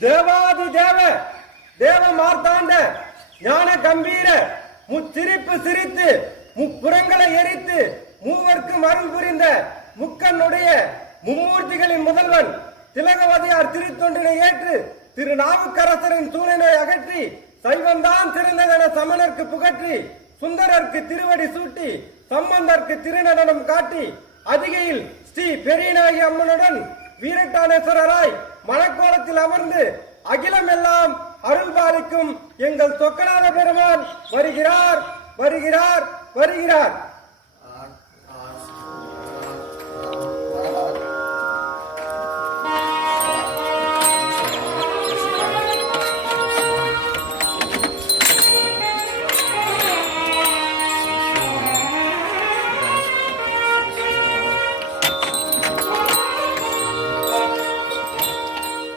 தேவாதி தேவ தேவ மார்த்தாண்ட ஞான கம்பீர முச்சிரிப்பு சிரித்து முப்புறங்களை எரித்து மூவர்க்கும் அருள் புரிந்த முக்கனுடைய மும்மூர்த்திகளின் முதல்வன் திலகவதியார் திருத்தொண்டினை ஏற்று திருநாவுக்கரசரின் சூழலை அகற்றி சைவந்தான் சிறந்ததென சமணர்க்கு புகற்றி சுந்தரர்க்கு திருவடி சூட்டி சம்பந்தர்க்கு திருநடனம் காட்டி அதிகையில் ஸ்ரீ பெரியநாயகி அம்மனுடன் வீரட்டானேஸ்வரராய் மணக்கோலத்தில் அமர்ந்து அகிலம் எல்லாம் அருள் பாலிக்கும் எங்கள் சொக்கநாத பெருமான் வருகிறார் வருகிறார் வருகிறார்.